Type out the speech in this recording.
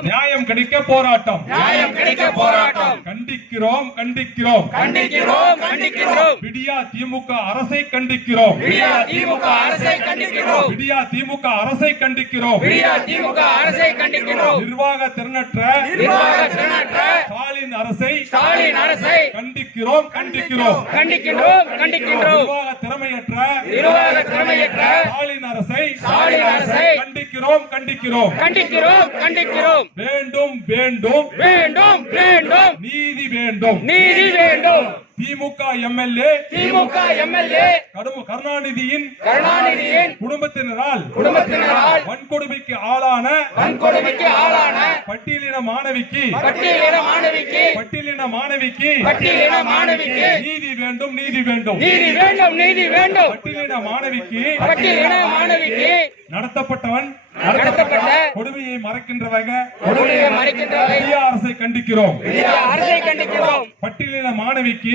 நியாயம் கிடைக்க போராட்டம் கண்டிக்கிறோம் விடியா திமுக அரசை கண்டிக்கிறோம் நிர்வாக திறனற்ற ஸ்டாலின் அரசை கண்டிக்கிறோம் நிர்வாக திறமையற்ற ஸ்டாலின் அரசை கண்டிக்கிறோம் வேண்டும் நீதி வேண்டும் திமுக எம்எல்ஏ கருணாநிதியின் குடும்பத்தினரால் வன்கொடுமைக்கு ஆளான பட்டியலின மாணவிக்கு நீதி வேண்டும் பட்டியலின மாணவிக்கு நடத்தப்பட்ட கொடுமையை மறைக்கின்றவங்க அரசை கண்டிக்கிறோம் பட்டியலின மாணவிக்கு